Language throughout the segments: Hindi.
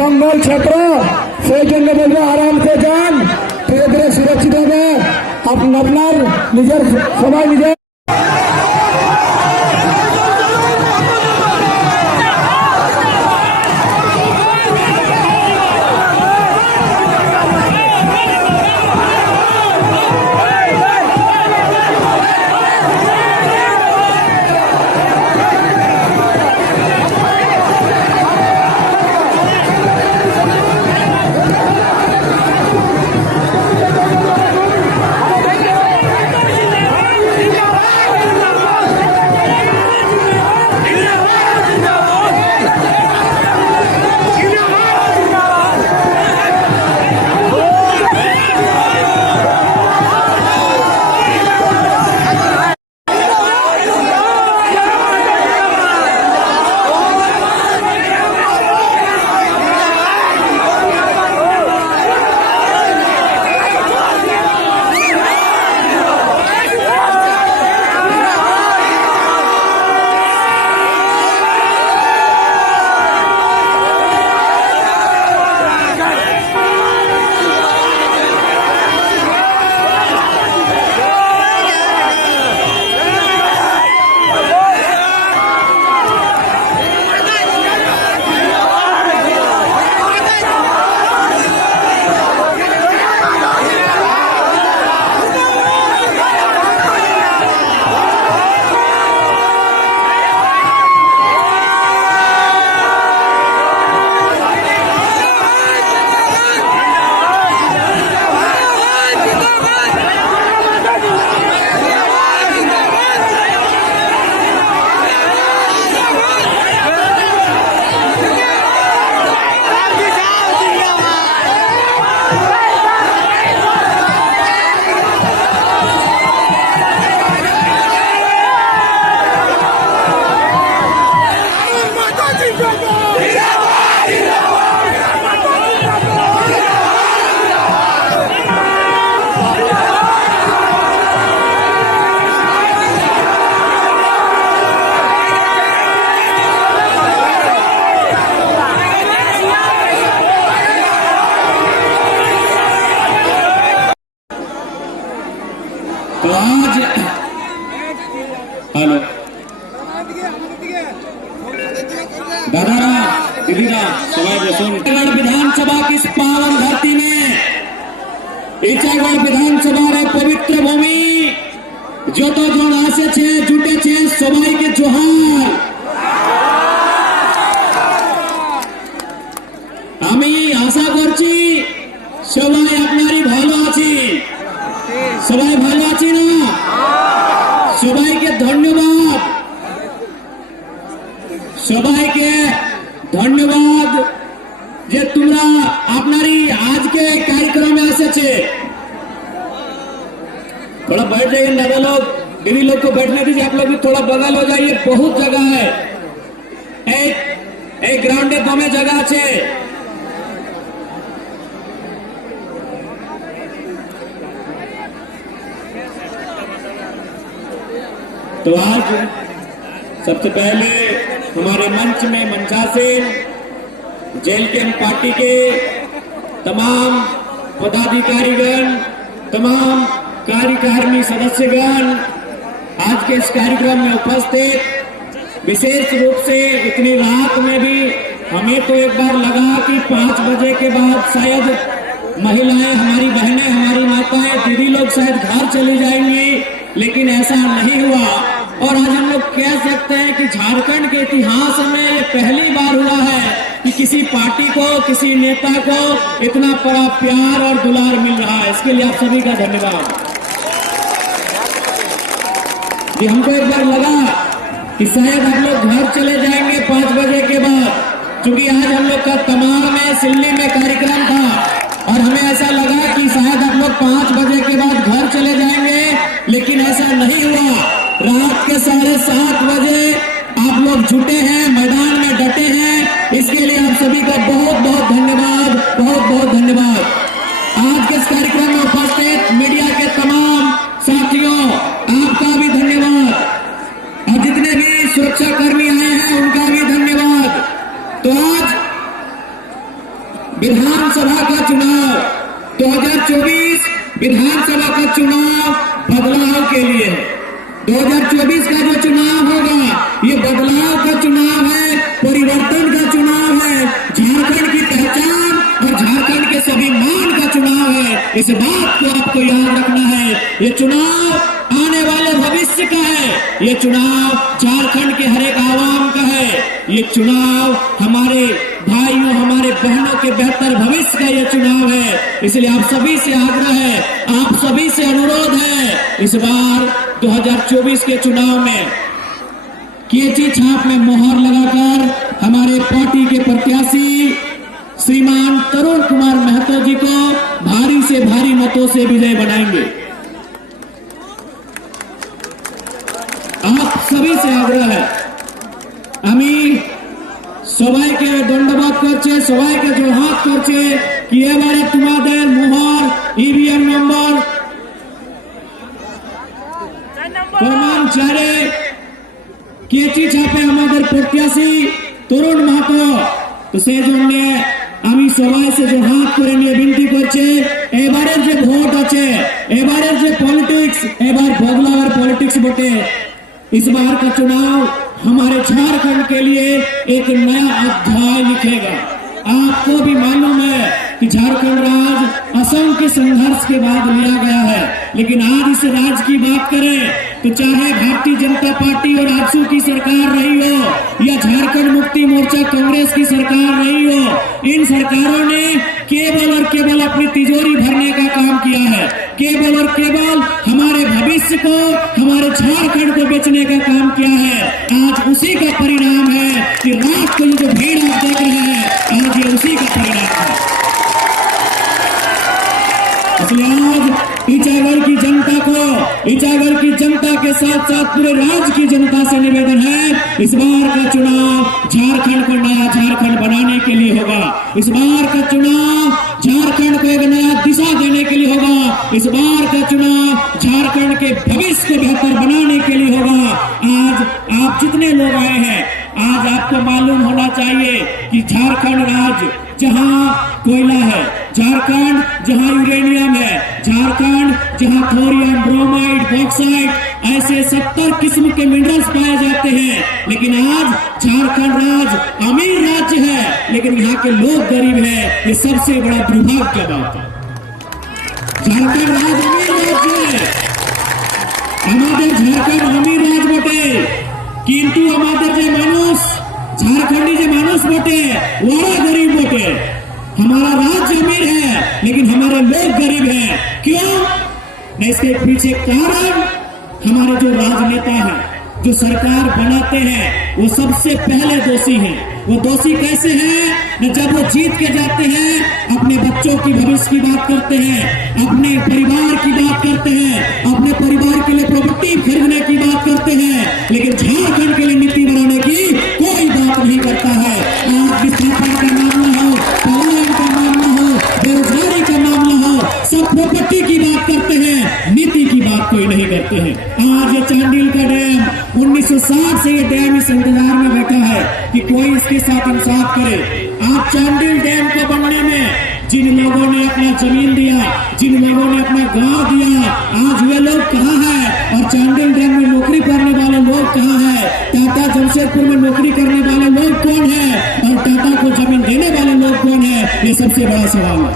জঙ্গল ক্ষেত্র, সেই জন্য বলবো আরামসে যান, ধীরে ধীরে সুরক্ষিত হবে। আপনার নিজের সবাই নিজের हेलो दादारा दीदीरा सबाई बसुन विधानसभा की इस पावन धरती में इचागढ़ विधानसभा रे पवित्र भूमि যত জন আসেছে জুটেছে সবাইকে জোহার। আমি আশা করছি সবাই আপনারই ভালো আছি, সবাই ভালো আছি না? সবাইকে ধন্যবাদ, সবাইকে ধন্যবাদ যে তোমরা আপনারই আজকে कार्यक्रम এসেছে। थोड़ा बैठ जाइए, दादा लोग दीदी लोग को बैठने दीजिए, आप लोग भी थोड़ा बगल हो जाइए, बहुत जगह है, एक ग्राउंडे कमे जगह আছে। तो आज सबसे पहले हमारे मंच में मंचासीन जेल कैंप पार्टी के तमाम पदाधिकारीगण, तमाम कार्यकारिणी सदस्यगण आज के इस कार्यक्रम में उपस्थित, विशेष रूप से इतनी रात में भी हमें तो एक बार लगा कि 5 बजे के बाद शायद महिलाएं, हमारी बहनें, हमारी माताएं, दीदी लोग शायद घर चली जाएंगी, लेकिन ऐसा नहीं हुआ। और आज हम लोग कह सकते हैं कि झारखंड के इतिहास में ये पहली बार हुआ है कि किसी पार्टी को, किसी नेता को इतना बड़ा प्यार और दुलार मिल रहा है। इसके लिए आप सभी का धन्यवाद। कि हमको एक बार लगा कि शायद हम लोग घर चले जाएंगे 5 बजे के बाद, क्योंकि आज हम लोग का तमाम में सिल्ली में कार्यक्रम था और हमें ऐसा लगा कि शायद आप लोग 5 बजे के बाद घर चले जाएंगे, लेकिन ऐसा नहीं हुआ। रात के 7:30 बजे आप लोग जुटे हैं, मैदान में डटे हैं, इसके लिए आप सभी का बहुत बहुत धन्यवाद, बहुत बहुत धन्यवाद। आज के इस कार्यक्रम में उपस्थित मीडिया के तमाम साथियों, आपका भी धन्यवाद, और जितने भी सुरक्षा कर्मी आए हैं उनका भी धन्यवाद। तो आज विधानसभा का चुनाव 2024 विधानसभा का चुनाव बदलाव के लिए है। 2024 का जो चुनाव होगा ये बदलाव का चुनाव है, परिवर्तन का चुनाव है, झारखंड की पहचान और झारखंड के स्वाभिमान का चुनाव है। इस बात को आपको याद रखना है। ये चुनाव आने वाले भविष्य का है, ये चुनाव झारखंड के हर एक आवाम का है, ये चुनाव हमारे भाइयों हमारे बहनों के बेहतर भविष्य का ये चुनाव है। इसलिए आप सभी से आग्रह है, आप सभी से अनुरोध है, इस बार 2024 के चुनाव में केची छाप में मोहर लगाकर हमारे पार्टी के प्रत्याशी श्रीमान तरुण कुमार महतो जी को भारी से भारी मतों से विजय बनाएंगे। आप सभी से आग्रह है, আমি সবাইকে ধন্যবাদ করছে, সবাইকে জোহার করছে কি এবারে তোমাদের মোহর ইভিএম নম্বর প্রমাণ চারে কেচি ছাপে আমাদের প্রত্যাশী তরুণ মাহাতো। তো সেই জন্য আমি সবাই সে জোহার করে নিয়ে বিনতি করছে, এবারের যে ভোট আছে, এবারের যে পলিটিক্স, এবার বদলাওয়ার পলিটিক্স বটে। इस बार का चुनाव हमारे झारखंड के लिए एक नया अध्याय लिखेगा। आपको भी मालूम है कि झारखंड राज असंख्य संघर्ष के बाद लिया गया है, लेकिन आज इस राज्य की बात करें तो चाहे भारतीय जनता पार्टी और आजसू की सरकार रही हो या झारखंड मुक्ति मोर्चा कांग्रेस की सरकार रही हो, इन सरकारों ने केवल और केवल अपनी तिजोरी भरने का काम किया है, केवल और केवल हमारे भविष्य को, हमारे झारखंड को बेचने का काम किया है। आज उसी का परिणाम है कि रात को जो भीड़ आप देख रहे हैं, आज ये उसी का परिणाम है। इसलिए आज इचागढ़ की जनता को, इचागढ़ की जनता के साथ साथ पूरे राज्य की जनता से निवेदन है, इस बार का चुनाव झारखंड को नया झारखंड बनाने के लिए होगा। इस बार का चुनाव झारखंड को एक नया दिशा देने के लिए होगा। इस बार का चुनाव झारखंड के भविष्य को बेहतर बनाने के लिए होगा। आज आप जितने लोग आए हैं, आज आपको मालूम होना चाहिए कि झारखंड राज्य जहां कोयला है, झारखंड जहां यूरेनियम है, झारखंड जहां थोरियम, ब्रोमाइड, बॉक्साइट, ऐसे 70 किस्म के मिनरल्स पाए जाते हैं, लेकिन आज झारखंड राज्य अमीर राज्य है, लेकिन यहाँ के लोग गरीब हैं। ये सबसे बड़ा दुर्भाग्य की बात है। झारखंड राज्य अमीर राज्य है, हमारे झारखंड अमीर राज्य बटे, किंतु हमारे जो मानुष झारखंडी जो मानुष बटे वह गरीब बटे। हमारा राज्य अमीर है लेकिन हमारे लोग गरीब हैं। क्यों? इसके पीछे कारण हमारे जो राजनेता हैं, जो सरकार बनाते हैं, वो सबसे पहले दोषी हैं। वो दोषी कैसे हैं? जब वो जीत के जाते हैं, अपने बच्चों की भविष्य की बात करते हैं, अपने परिवार की बात करते हैं, अपने परिवार के लिए प्रॉपर्टी खरीदने की बात करते हैं, लेकिन झारखंड के लिए नीति बनाने की कोई बात नहीं करता है। आज विस्थापन का मामला हो, पलायन का मामला हो, बेरोजगारी का मामला हो, सब प्रॉपर्टी की बात करते हैं, नीति की बात कोई नहीं करते हैं। आज ये चांडिल का डैम 1960 से ये डैम इस इंतजार में बैठा है कि कोई इसके साथ इंसाफ करे। आप चांडिल डैम को बनने में जिन लोगों ने अपना जमीन दिया, जिन लोगों ने अपना गांव दिया, आज वे लोग कहाँ हैं? और चांडिल डैम में नौकरी करने वाले लोग कहाँ हैं? टाटा जमशेदपुर में नौकरी करने वाले लोग कौन है? और टाटा को जमीन देने वाले लोग कौन है? ये सबसे बड़ा सवाल है।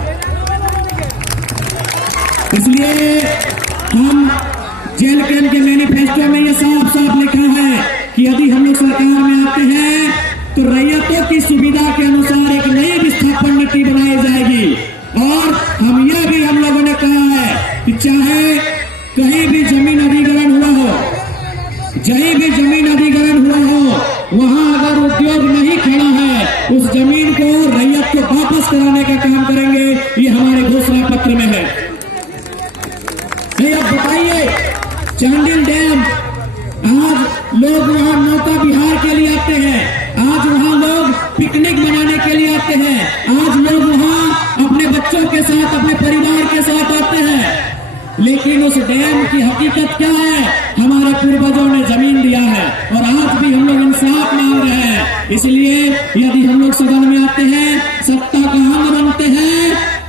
इसलिए हम जेल कैंप के मैनिफेस्टो में ये साफ साफ लिखा है कि यदि हम लोग सरकार में आते हैं तो रैयतों की सुविधा के अनुसार एक नई विस्थापन नीति बनाई जाएगी। और हम लोगों ने कहा है कि चाहे कहीं भी जमीन अधिग्रहण हुआ हो, जहीं भी जमीन अधिग्रहण हुआ हो, वहां अगर उद्योग नहीं खड़ा है, उस जमीन को रैयत को वापस कराने का काम करेंगे। ये हमारे घोषणा पत्र में है। अब बताइए, चांडिल डैम, आज लोग वहां नौका विहार के लिए आते हैं, आज वहां लोग पिकनिक मनाने के लिए आते हैं, आज लोग वहां अपने बच्चों के साथ, अपने परिवार के साथ आते हैं, लेकिन उस डैम की हकीकत क्या है? हमारे पूर्वजों ने जमीन दिया है और आज भी हम लोग इंसाफ मांग रहे हैं। इसलिए यदि हम लोग सदन में आते हैं, सत्ता का हम बनते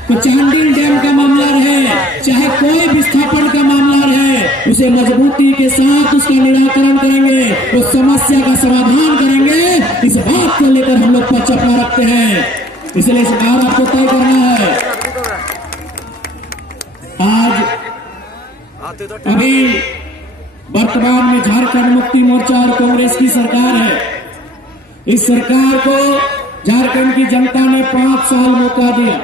तो चांडिल डैम का मामला रहे, चाहे कोई विस्थापन का मामला रहे, उसे मजबूती के साथ उसका निराकरण करेंगे, उस समस्या का समाधान करेंगे। इस बात को लेकर हम लोग पचपा रखते हैं, इसलिए इस बार आपको तय करना है। आज अभी वर्तमान में झारखंड मुक्ति मोर्चा और कांग्रेस की सरकार है। इस सरकार को झारखंड की जनता ने 5 साल मौका दिया,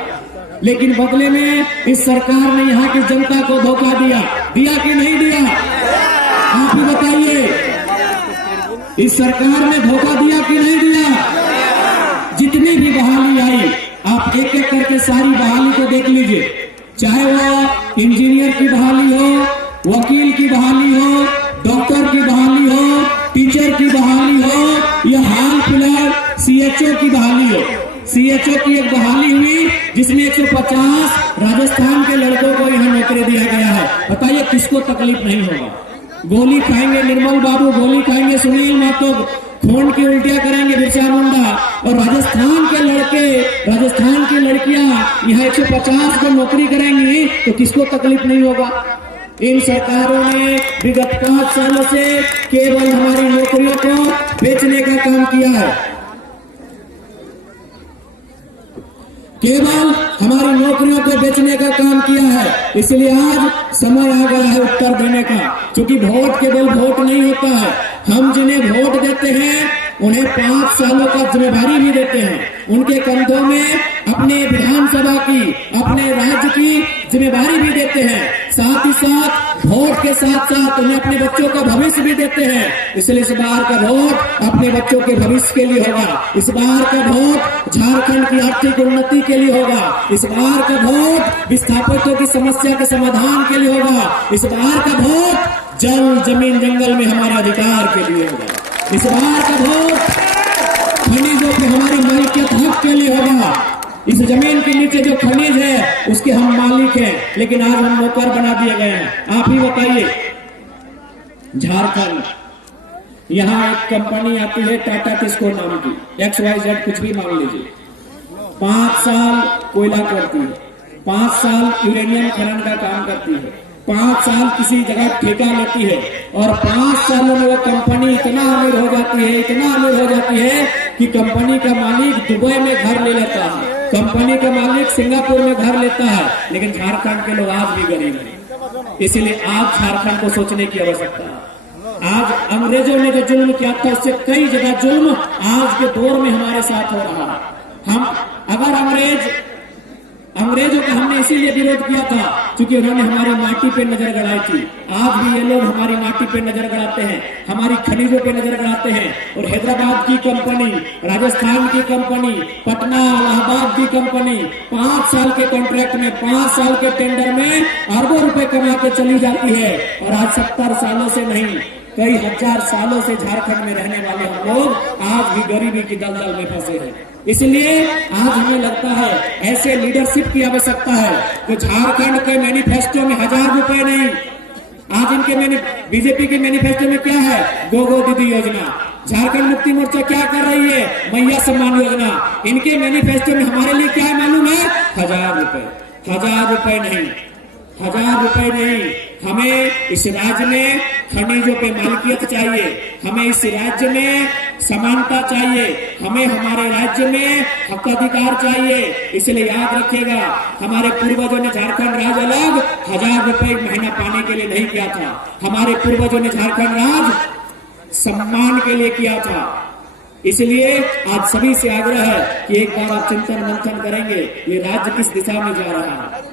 लेकिन बदले में इस सरकार ने यहाँ की जनता को धोखा दिया कि नहीं दिया? आप ही बताइए, इस सरकार ने धोखा दिया कि नहीं दिया? जितनी भी बहाली आई, आप एक एक करके सारी बहाली को देख लीजिए, चाहे वो इंजीनियर की बहाली हो, वकील की बहाली हो, डॉक्टर की बहाली हो, टीचर की बहाली हो, या हाल फिलहाल सीएचओ की बहाली हो। सीएचओ की एक बहाली हुई जिसमें 150 राजस्थान के लड़कों को यहाँ नौकरी दिया गया है। बताइए किसको तकलीफ नहीं होगा? गोली खाएंगे निर्मल बाबू, गोली खाएंगे सुनील महतो, खून की उल्टियां करेंगे बिरसा मुंडा, और राजस्थान के लड़के, राजस्थान की लड़कियां यहाँ 150 को नौकरी करेंगी, तो किसको तकलीफ नहीं होगा? इन सरकारों ने विगत 5 सालों से केवल हमारी नौकरियों को बेचने का काम किया है, केवल हमारी नौकरियों को बेचने का काम किया है। इसलिए आज समय आ गया है उत्तर देने का, क्योंकि वोट केवल वोट नहीं होता है। हम जिन्हें वोट देते हैं उन्हें 5 सालों का जिम्मेदारी भी देते हैं, उनके कंधों में अपने विधानसभा की, अपने राज्य की जिम्मेदारी भी देते हैं, साथ ही साथ वोट के साथ साथ उन्हें अपने बच्चों का भविष्य भी देते हैं। इसलिए इस बार का वोट अपने बच्चों के भविष्य के लिए होगा, इस बार का वोट झारखंड की आर्थिक उन्नति के लिए होगा, इस बार का वोट विस्थापितों की समस्या के समाधान के लिए होगा, इस बार का वोट जल जमीन जंगल में हमारे अधिकार के लिए होगा, इस बार का वोट खनिजों पे हमारी मालिकियत हक के लिए होगा। इस जमीन के नीचे जो खनिज है उसके हम मालिक हैं, लेकिन आज हम नौकर बना दिए गए हैं। आप ही बताइए, झारखंड, यहाँ एक कंपनी आती है टाटा टिस्को नाम की, XYZ कुछ भी मान लीजिए, 5 साल कोयला करती है, 5 साल यूरेनियम खनन का काम करती है, 5 साल किसी जगह ठेका लेती है, और 5 सालों में वो कंपनी इतना अमीर हो जाती है, इतना अमीर हो जाती है कि कंपनी का मालिक दुबई में घर ले लेता है, कंपनी का मालिक सिंगापुर में घर लेता है, लेकिन झारखंड के लोग आज भी गरीब हैं। इसलिए आज झारखंड को सोचने की आवश्यकता है। आज अंग्रेजों ने जो जुल्म किया था उससे कई जगह जुल्म आज के दौर में हमारे साथ हो रहा है। हम अगर अंग्रेजों का हमने इसीलिए विरोध किया था क्योंकि उन्होंने हमारी माटी पे नजर गड़ाई थी। आज भी ये लोग हमारी माटी पे नजर गड़ाते हैं, हमारी खनिजों पे नजर गड़ाते हैं, और हैदराबाद की कंपनी, राजस्थान की कंपनी, पटना इलाहाबाद की कंपनी 5 साल के कॉन्ट्रैक्ट में, 5 साल के टेंडर में अरबों रुपए कमा के चली जाती है, और आज 70 सालों से नहीं, कई हजार सालों से झारखंड में रहने वाले हम लोग आज भी गरीबी की दलदल में फंसे हैं। इसलिए आज हमें लगता है ऐसे लीडरशिप की आवश्यकता है कि झारखंड के मैनिफेस्टो में 1000 रुपए नहीं, आज इनके बीजेपी के मैनिफेस्टो में क्या है? गो दीदी योजना। झारखंड मुक्ति मोर्चा क्या कर रही है? मैया सम्मान योजना। इनके मैनिफेस्टो में हमारे लिए क्या है मालूम है? 1000 रुपए। 1000 रुपए नहीं, 1000 रुपए नहीं, हमें इस राज्य में खनिजों पे मालिकियत चाहिए, हमें इस राज्य में समानता चाहिए, हमें हमारे राज्य में हक अधिकार चाहिए। इसलिए याद रखिएगा, हमारे पूर्वजों ने झारखंड राज्य अलग 1000 रुपए महीना पाने के लिए नहीं किया था, हमारे पूर्वजों ने झारखंड राज्य सम्मान के लिए किया था। इसलिए आज सभी से आग्रह है कि एक बार आप चिंतन मंथन करेंगे ये राज्य किस दिशा में जा रहा है।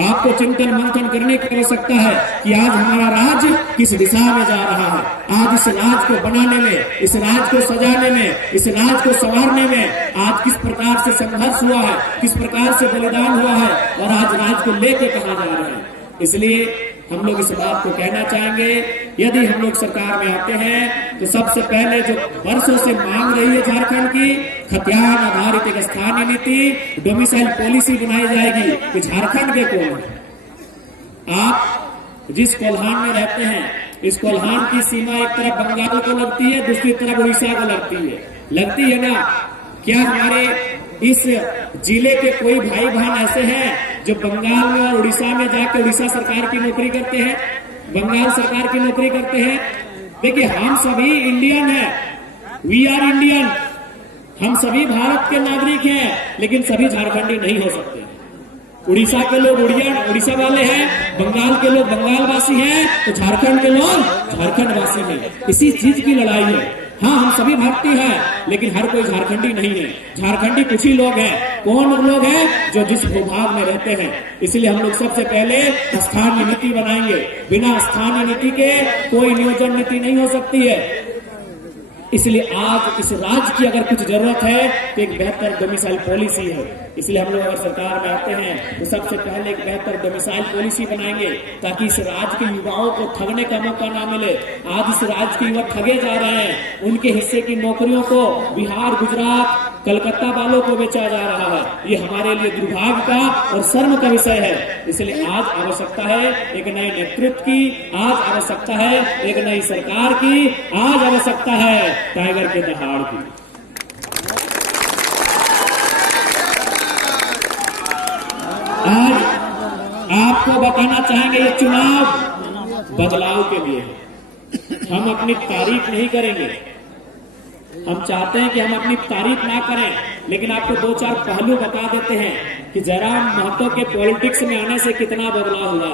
आपको चिंतन मंथन करने की आवश्यकता है कि आज हमारा राज्य किस दिशा में जा रहा है। आज इस राज्य को बनाने में, इस राज्य को सजाने में, इस राज्य को संवारने में आज किस प्रकार से संघर्ष हुआ है, किस प्रकार से बलिदान हुआ है, और आज राज्य को लेके कहां जा रहे हैं। इसलिए हम लोग इस बात को कहना चाहेंगे, यदि हम लोग सरकार में आते हैं तो सबसे पहले जो वर्षों से मांग रही है झारखंड की, खतियान आधारित एक स्थानीय नीति, डोमिसाइल पॉलिसी बनाई जाएगी कि झारखंड के कौन है। आप जिस कोल्हान में रहते हैं, इस कोल्हान की सीमा एक तरफ बंगाल को लगती है, दूसरी तरफ उड़ीसा को लगती है ना? क्या हमारे इस जिले के कोई भाई बहन ऐसे हैं जो बंगाल में और उड़ीसा में जाकर उड़ीसा सरकार की नौकरी करते हैं, बंगाल सरकार की नौकरी करते हैं? देखिए, हम सभी इंडियन हैं, वी आर इंडियन, हम सभी भारत के नागरिक हैं, लेकिन सभी झारखंडी नहीं हो सकते। उड़ीसा के लोग उड़ीसा वाले हैं, बंगाल के लोग बंगाल वासी हैं, तो झारखंड के लोग झारखंड वासी हैं। इसी चीज की लड़ाई है। हाँ, हम सभी भारतीय हैं, लेकिन हर कोई झारखंडी नहीं है। झारखंडी कुछ ही लोग हैं। कौन लोग हैं? जो जिस भूभाग में रहते हैं। इसलिए हम लोग सबसे पहले स्थानीय नीति बनाएंगे। बिना स्थानीय नीति के कोई नियोजन नीति नहीं हो सकती है। इसलिए आज इस राज्य की अगर कुछ जरूरत है तो एक बेहतर डोमिसाइल पॉलिसी है। इसलिए हम लोग अगर सरकार में आते हैं तो सबसे पहले एक बेहतर डोमिसाइल पॉलिसी बनाएंगे, ताकि इस राज्य के युवाओं को ठगने का मौका ना मिले। आज इस राज्य के युवा ठगे जा रहे हैं, उनके हिस्से की नौकरियों को बिहार, गुजरात, कलकत्ता वालों को बेचा जा रहा है। ये हमारे लिए दुर्भाग्य का और शर्म का विषय है। इसलिए आज आवश्यकता है एक नए नेतृत्व की, आज आवश्यकता है एक नई सरकार की, आज आवश्यकता है टाइगर के दहाड़ की। आज आपको बताना चाहेंगे, ये चुनाव बदलाव के लिए है। हम अपनी तारीफ नहीं करेंगे। हम चाहते हैं कि हम अपनी तारीफ ना करें, लेकिन आपको दो चार पहलू बता देते हैं कि जयराम महतो के पॉलिटिक्स में आने से कितना बदलाव हुआ।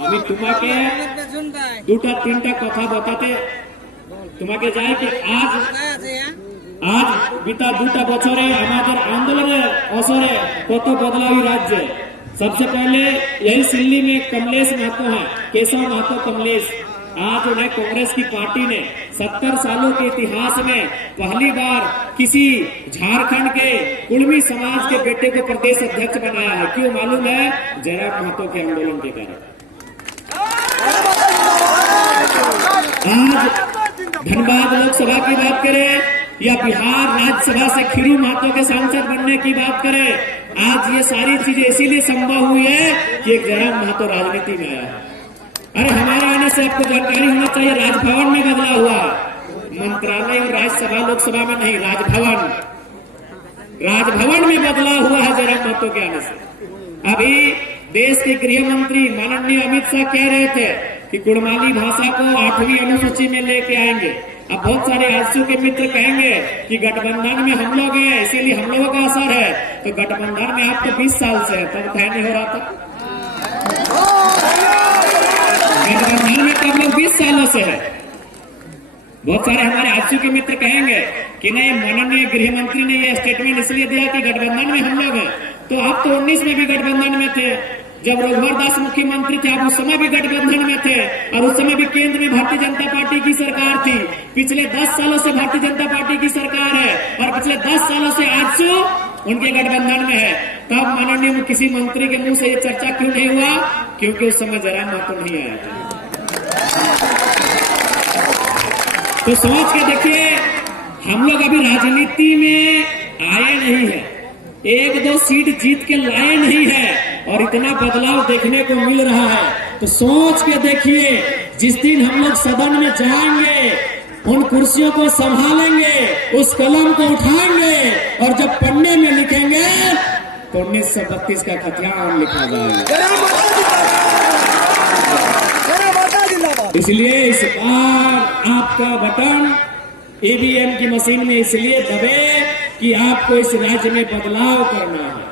अभी तुम्हारे दूटा तीनटा कथा बताते तुम्हारे जाए कि आज बीता दूटा बछरे हमारे आंदोलन असरे कत बदलावी राज्य। सबसे पहले यही सिल्ली में कमलेश महतो है, केशव महतो कमलेश। आज उन्हें कांग्रेस की पार्टी ने 70 सालों के इतिहास में पहली बार किसी झारखंड के कुलमी समाज के बेटे को प्रदेश अध्यक्ष बनाया है। क्यों मालूम है? जयराम महतो के आंदोलन के कारण। आज धनबाद लोकसभा की बात करें या बिहार राज्यसभा से खीरू महतो के सांसद बनने की बात करें, आज ये सारी चीजें इसीलिए संभव हुई है कि एक जयराम महतो राजनीति में आया। अरे हमारे आने से आपको जानकारी होना चाहिए, राजभवन में बदलाव हुआ। मंत्रालय और राज्यसभा लोकसभा में नहीं, राजभवन में बदलाव हुआ है जयराम महतो के आने से। अभी देश के गृह मंत्री माननीय अमित शाह कह रहे थे कि कुड़माली भाषा को 8वीं अनुसूची में लेके आएंगे। अब बहुत सारे आजसू के मित्र कहेंगे कि गठबंधन में हम लोग हैं, इसीलिए हम लोगों का असर है। तो गठबंधन में आप तो 20 साल से है, तब तय नहीं हो रहा था। गठबंधन में तब लोग 20 सालों से है। बहुत सारे हमारे आजसू के मित्र कहेंगे कि नहीं, माननीय गृह मंत्री ने यह स्टेटमेंट इसलिए दिया कि गठबंधन में हम लोग हैं। तो आप तो 19 में भी गठबंधन में थे, जब रघुवर दास मुख्यमंत्री थे, आप उस समय भी गठबंधन में थे, और उस समय भी केंद्र में भारतीय जनता पार्टी की सरकार थी। पिछले 10 सालों से भारतीय जनता पार्टी की सरकार है, और पिछले 10 सालों से आजसू उनके गठबंधन में है। तब माननीय किसी मंत्री के मुंह से ये चर्चा क्यों नहीं हुआ? क्योंकि उस समय जयराम महतो नहीं आया था। तो सोच के देखिए, हम लोग अभी राजनीति में आए नहीं है, 1-2 सीट जीत के लाए नहीं है, और इतना बदलाव देखने को मिल रहा है। तो सोच के देखिए, जिस दिन हम लोग सदन में जाएंगे, उन कुर्सियों को संभालेंगे, उस कलम को उठाएंगे, और जब पन्ने में लिखेंगे तो 1932 का खतियान लिखा जाएगा। इसलिए इस बार आपका बटन ईवीएम की मशीन में इसलिए दबे कि आपको इस राज्य में बदलाव करना है,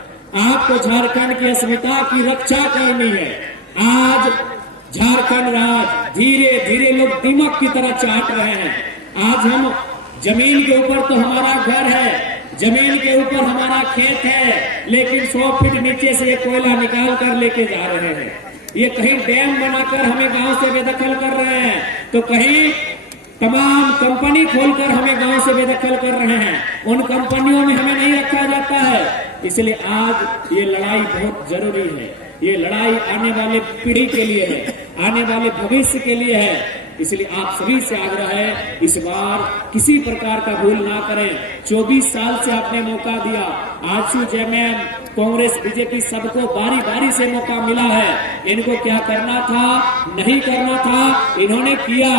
आपको झारखंड की अस्मिता की रक्षा करनी है। आज झारखंड राज्य धीरे धीरे लोग दीमक की तरह चाट रहे हैं। आज हम जमीन के ऊपर तो हमारा घर है, जमीन के ऊपर हमारा खेत है, लेकिन 100 फीट नीचे से ये कोयला निकाल कर लेके जा रहे हैं। ये कहीं डैम बनाकर हमें गांव से बेदखल कर रहे हैं, तो कहीं तमाम कंपनी खोलकर हमें गांव से बेदखल कर रहे हैं। उन कंपनियों में हमें नहीं रखा जाता है। इसलिए आज ये लड़ाई बहुत जरूरी है। ये लड़ाई आने वाले पीढ़ी के लिए है, आने वाले भविष्य के लिए है। इसलिए आप सभी से आग्रह है, इस बार किसी प्रकार का भूल ना करें। 24 साल से आपने मौका दिया, आजसू जेएमएम कांग्रेस बीजेपी सबको बारी बारी से मौका मिला है। इनको क्या करना था, नहीं करना था, इन्होंने किया।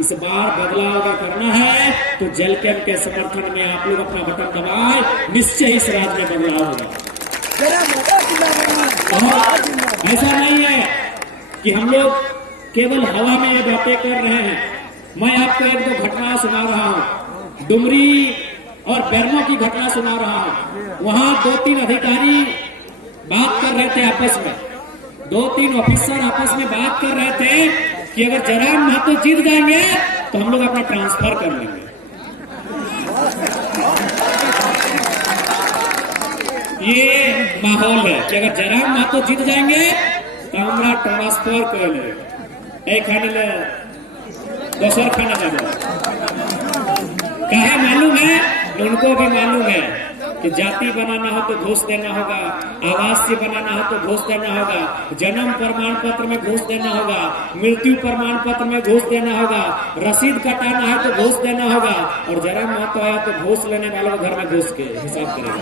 इस बार बदलाव अगर करना है तो जेल कैंप के समर्थन में आप लोग अपना बटन दबाएं, निश्चय इस राज्य में बदलाव होगा। ऐसा नहीं है कि हम लोग केवल हवा में ये बातें कर रहे हैं। मैं आपको एक दो घटना सुना रहा हूं, डुमरी और बैरमो की घटना सुना रहा हूं। वहां 2-3 अधिकारी बात कर रहे थे आपस में, 2-3 ऑफिसर आपस में बात कर रहे थे कि अगर जयराम महतो जीत जाएंगे तो हम लोग अपना ट्रांसफर कर लेंगे। ये माहौल है कि अगर जयराम महतो जीत जाएंगे तो हमारा ट्रांसफर कर लेंगे। एक खाने ले दोसर खाना जाए कहा मालूम है, उनको भी मालूम है कि जाति बनाना हो तो घूस देना होगा, आवासीय बनाना हो तो घूस देना होगा, जन्म प्रमाण पत्र में घूस देना होगा, मृत्यु प्रमाण पत्र में घूस देना होगा, रसीद कटाना है तो घूस देना होगा, और जयराम महतो आया तो घूस लेने वालों के घर में घुस के हिसाब करेगा।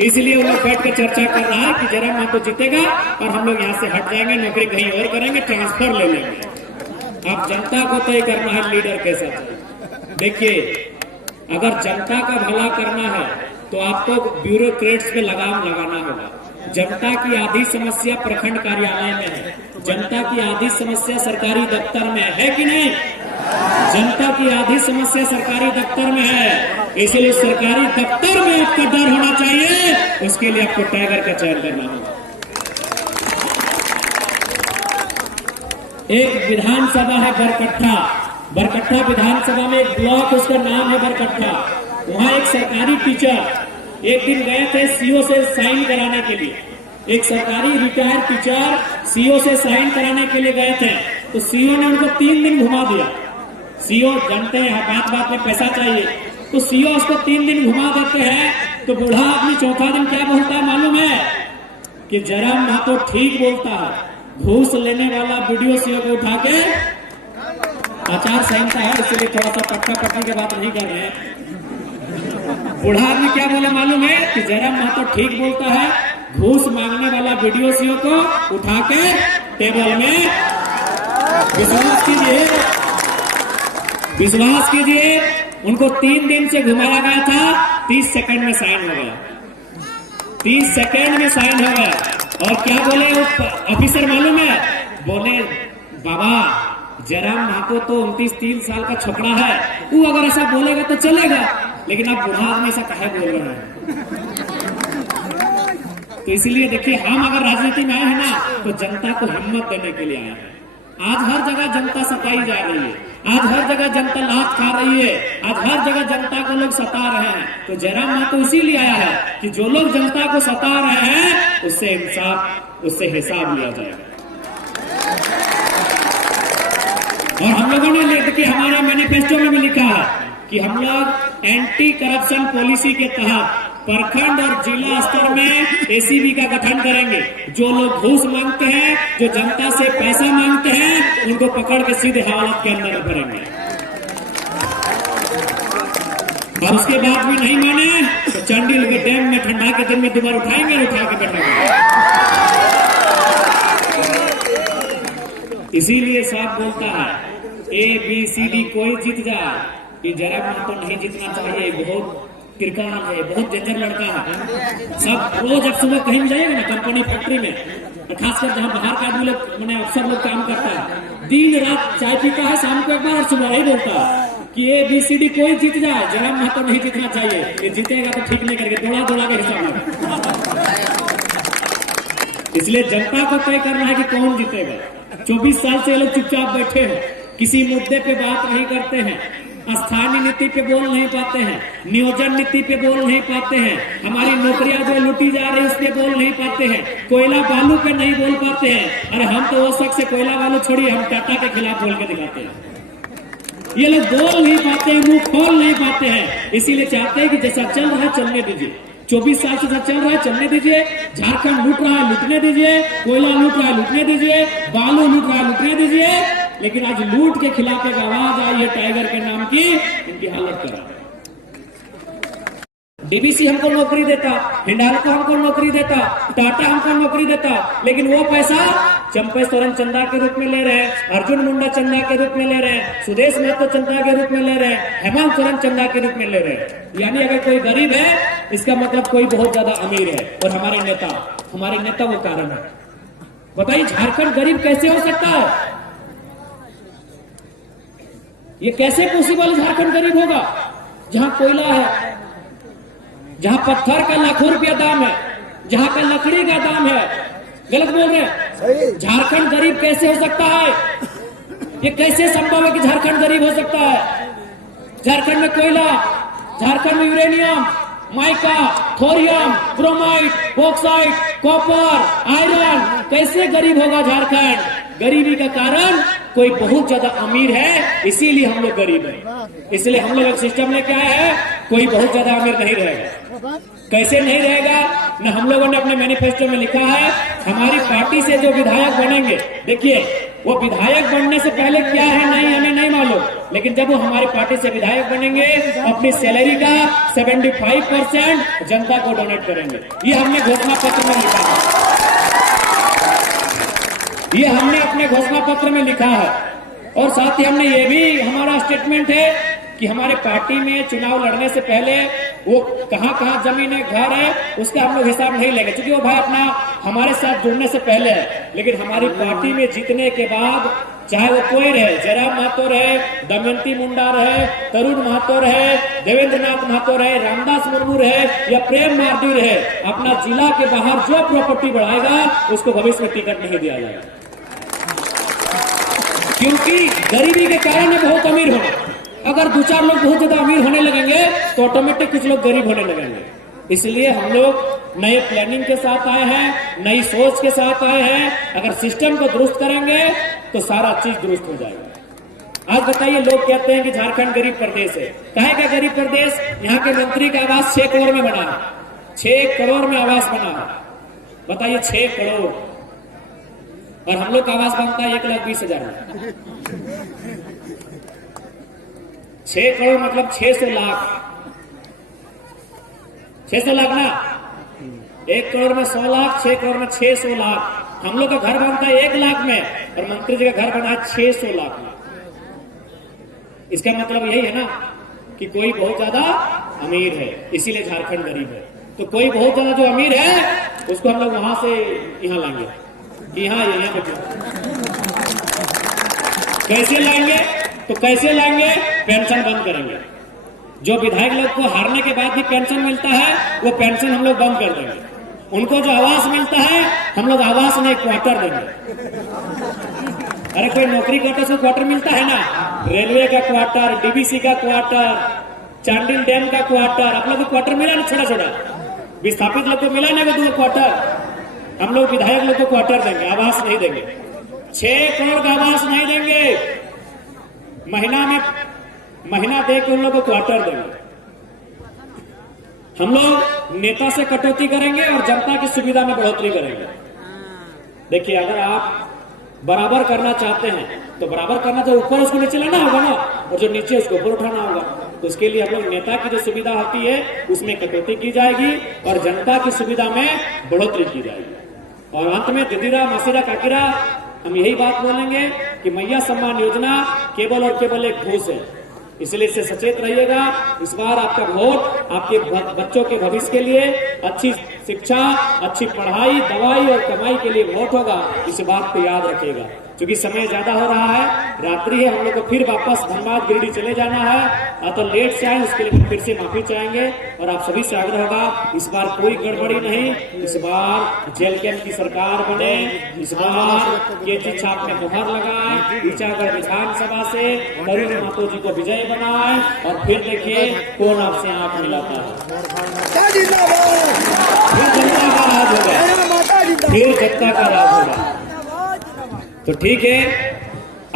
इसलिए वो लोग बैठ कर चर्चा कर रहा है कि जयराम महतो जीतेगा और हम लोग यहाँ से हट जाएंगे, नौकरी कहीं और करेंगे, ट्रांसफर ले लेंगे। अब जनता को तय करना है लीडर कैसा चाहिए। देखिए, अगर जनता का भला करना है तो आपको ब्यूरोक्रेट्स पे लगाम लगाना होगा। जनता की आधी समस्या प्रखंड कार्यालय में है, जनता की आधी समस्या सरकारी दफ्तर में है कि नहीं? जनता की आधी समस्या सरकारी दफ्तर में है, इसलिए सरकारी दफ्तर में आपका डर होना चाहिए। उसके लिए आपको टाइगर का चयन करना होगा। एक विधानसभा है बरकट्ठा, बरकट्ठा विधानसभा में एक ब्लॉक, उसका नाम है बरकट्ठा। वहां एक सरकारी टीचर एक दिन गए थे सीओ से साइन कराने के लिए। एक सरकारी रिटायर्ड टीचर सीओ से साइन कराने के लिए गए थे, तो सीओ ने उनको 3 दिन घुमा दिया। सीओ जानते हैं बात बात में पैसा चाहिए, तो सीओ उसको 3 दिन घुमा देते हैं। तो बूढ़ा आदमी चौथा दिन क्या बोलता है मालूम है? कि जयराम महतो ठीक बोलता है, घूस लेने वाला वीडियो सीओ को उठा के, आचार संहिता है इसलिए थोड़ा सा पक्का पक्की की बात नहीं कर रहे हैं। बूढ़ा आदमी क्या बोले मालूम है? कि जयराम महतो ठीक बोलता है, घूस मांगने वाला वीडियो सीओ को उठा के टेबल में, विश्वास कीजिए उनको 3 दिन से घुमाया गया था, 30 सेकंड में साइन हो गया, 30 सेकंड में साइन हो गया। और क्या बोले ऑफिसर मालूम है? बोले बाबा जयराम महतो तो 29-30 साल का छोकरा है, वो अगर ऐसा बोलेगा तो चलेगा, लेकिन आप बूढ़ा आदमी ऐसा काहे बोल रहे हैं? तो इसलिए देखिए, हम अगर राजनीति में आए हैं ना तो जनता को हिम्मत देने के लिए आए हैं। आज हर जगह जनता सताई जा रही है, आज हर जगह जनता लात खा रही है, आज हर जगह जनता को लोग सता रहे हैं। तो जयराम महतो इसीलिए आया है कि जो लोग जनता को सता रहे हैं उससे हिसाब लिया जाएगा। और हम लोगों ने देखिए हमारे मैनिफेस्टो में भी लिखा है कि हम लोग एंटी करप्शन पॉलिसी के तहत प्रखंड और जिला स्तर में एसीबी का गठन करेंगे। जो लोग घूस मांगते हैं, जो जनता से पैसा मांगते हैं, उनको पकड़ के सीधे हवालात के अंदर भरेंगे। और उसके बाद भी नहीं माने तो चंडील के डैम में ठंडा के दिन में दोबारा उठाएंगे, उठा के बैठेंगे। इसीलिए साहब बोलता है ABCD कोई जीत जाए, ये जयराम महतो नहीं जीतना चाहिए। बहुत किरकाल है, बहुत डेंजर लड़का है। सब रोज अब सुबह कहीं भी जाएगा ना, कंपनी फैक्ट्री में, खासकर जहां बाहर का आदमी लोग मैंने अफसर लोग काम करता है, दिन रात चाय पीता है, शाम को एक बार और सुबह ही बोलता है कि ABCD कोई जीत जाए, जयराम महतो नहीं जीतना चाहिए। ये जीतेगा तो ठीक नहीं करके दौड़ा दौड़ा के हिसाब लगा। इसलिए जनता को तय करना है कि कौन जीतेगा। 24 साल से ये लोग चुपचाप बैठे हैं, किसी मुद्दे पे बात नहीं करते हैं, स्थानीय नीति पे बोल नहीं पाते हैं, नियोजन नीति पे बोल नहीं पाते हैं, हमारी नौकरियां जो लूटी जा रही है उस पे बोल नहीं पाते हैं, कोयला बालू पे नहीं बोल पाते हैं। अरे हम तो वो शख्स से कोयला बालू छोड़िए, हम टाटा के खिलाफ बोल के दिखाते हैं। ये लोग बोल नहीं पाते हैं, मुंह खोल नहीं पाते हैं। इसीलिए चाहते हैं कि जैसा चल रहा है चलने दीजिए, 24 साल से चल रहा है चलने दीजिए, झारखंड लूट रहा है लूटने दीजिए, कोयला लूट रहा है लूटने दीजिए, बालू लूट रहा है लूटने दीजिए। लेकिन आज लूट के खिलाफ एक आवाज आई है टाइगर के नाम की, इनकी हालत करा। डीबीसी हमको नौकरी देता, हिंडाल्को हमको नौकरी देता, टाटा हमको नौकरी देता, लेकिन वो पैसा चंपे सोरेन चंदा के रूप में ले रहे हैं, अर्जुन मुंडा चंदा के रूप में ले रहे हैं, सुदेश महतो चंदा के रूप में ले रहे हैं, हेमंत सोरेन चंदा के रूप में ले रहे हैं। यानी अगर कोई गरीब है इसका मतलब कोई बहुत ज्यादा अमीर है। और हमारे नेता वो कारण है। बताइए झारखंड गरीब कैसे हो सकता है? ये कैसे पॉसिबल झारखंड गरीब होगा जहां कोयला है, जहां पत्थर का लाखों रुपया दाम है, जहां का लकड़ी का दाम है? गलत बोल रहे हैं। झारखंड गरीब कैसे हो सकता है? ये कैसे संभव है कि झारखंड गरीब हो सकता है? झारखंड में कोयला, झारखंड में uranium, mica, thorium, bromide, bauxite, copper, iron, कैसे गरीब होगा झारखंड? गरीबी का कारण कोई बहुत ज्यादा अमीर है, इसीलिए हम लोग गरीब हैं। इसलिए हम लोग एक सिस्टम लेके आए हैं, कोई बहुत ज्यादा अमीर नहीं रहेगा। कैसे नहीं रहेगा? न हम लोगों ने अपने मैनिफेस्टो में लिखा है, हमारी पार्टी से जो विधायक बनेंगे, देखिए वो विधायक बनने से पहले क्या है नहीं हमें नहीं मालूम, लेकिन जब वो हमारी पार्टी से विधायक बनेंगे अपनी सैलरी का 75% जनता को डोनेट करेंगे। ये हमने घोषणा पत्र में लिखा है, ये हमने अपने घोषणा पत्र में लिखा है। और साथ ही हमने ये भी हमारा स्टेटमेंट है कि हमारे पार्टी में चुनाव लड़ने से पहले वो कहां जमीन है, घर है, उसका हम लोग हिसाब नहीं लेंगे, क्योंकि वो भाई अपना हमारे साथ जुड़ने से पहले है। लेकिन हमारी पार्टी में जीतने के बाद चाहे वो कोई रहे, जयराम महतो रहे, दमयंती मुंडा रहे, तरुण महतो रहे, देवेंद्र नाथ महतो रहे, रामदास मुर्मू रहे या प्रेम मार्डी रहे, अपना जिला के बाहर जो प्रॉपर्टी बढ़ाएगा उसको भविष्य में टिकट नहीं दिया जाएगा। क्योंकि गरीबी के कारण है बहुत अमीर होना। अगर दो चार लोग बहुत ज्यादा अमीर होने लगेंगे तो ऑटोमेटिक कुछ लोग गरीब होने लगेंगे। इसलिए हम लोग नए प्लानिंग के साथ आए हैं, नई सोच के साथ आए हैं। अगर सिस्टम को दुरुस्त करेंगे तो सारा चीज दुरुस्त हो जाएगा। आज बताइए, लोग कहते हैं कि झारखंड गरीब प्रदेश है। काहे का गरीब प्रदेश? यहाँ के मंत्री का आवास 6 करोड़ में बना है, 6 करोड़ में आवास बना है। बताइए 6 करोड़, और हम लोग का आवास बनता है 1,20,000 में। 6 करोड़ मतलब 600 लाख, 600 लाख ना, 1 करोड़ में 100 लाख, 6 करोड़ में 600 लाख। हम लोग का घर बनता है 1 लाख में और मंत्री जी का घर बना है 600 लाख में। इसका मतलब यही है ना कि कोई बहुत ज्यादा अमीर है, इसीलिए झारखंड गरीब है। तो कोई बहुत ज्यादा जो अमीर है उसको हम लोग वहां से यहाँ लाएंगे, यहाँ कैसे लाएंगे? तो कैसे लाएंगे? पेंशन बंद करेंगे। जो विधायक लोग को हारने के बाद भी पेंशन मिलता है वो पेंशन हम लोग बंद कर देंगे। उनको जो आवास मिलता है हम लोग आवास में क्वार्टर देंगे। अरे कोई नौकरी करता से क्वार्टर मिलता है ना, रेलवे का क्वार्टर, डीबीसी का क्वार्टर, चांडिल डैम का क्वार्टर। आप लोग को क्वार्टर मिला ना, छोटा छोटा विस्थापित लोग को मिला ना वो 2 क्वार्टर। हम लोग विधायक लोग को क्वार्टर देंगे, आवास नहीं देंगे। 6 करोड़ का आवास नहीं देंगे, महीना दे के उन लोगों को क्वार्टर देंगे। हम लोग नेता से कटौती करेंगे और जनता की सुविधा में बढ़ोतरी करेंगे। देखिए, अगर आप बराबर करना चाहते हैं तो बराबर करना तो ऊपर उसको नीचे लाना होगा ना, और जो नीचे उसको ऊपर उठाना होगा। तो उसके लिए हम लोग नेता की जो सुविधा होती है उसमें कटौती की जाएगी और जनता की सुविधा में बढ़ोतरी की जाएगी। और अंत में दिदीरा मसीरा काकीरा हम यही बात बोलेंगे कि मैया सम्मान योजना केवल और केवल एक घूस है, इसलिए इससे सचेत रहिएगा। इस बार आपका वोट आपके बच्चों के भविष्य के लिए, अच्छी शिक्षा, अच्छी पढ़ाई, दवाई और कमाई के लिए वोट होगा। इस बात को याद रखिएगा। क्योंकि समय ज्यादा हो रहा है, रात्रि है, हम लोग को फिर वापस धनबाद गिरिडीह चले जाना है। तो लेट से आए उसके लिए फिर से माफी चाहेंगे और आप सभी से आग्रह होगा, इस बार कोई गड़बड़ी नहीं। इस बार जेल कैंप की सरकार बने, इस बार ये चीज छाप में मुहर लगाए, ईचागढ़ विधानसभा से तरुण महतो जी को विजय बनाए और फिर देखिए कौन आपसे आंख मिलाता है। फिर जनता का राज होगा, फिर जनता का राज होगा। तो ठीक है,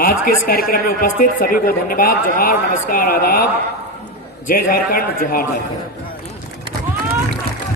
आज के इस कार्यक्रम में उपस्थित सभी को धन्यवाद। जोहार, नमस्कार, आदाब, जय झारखंड, जोहार झारखंड।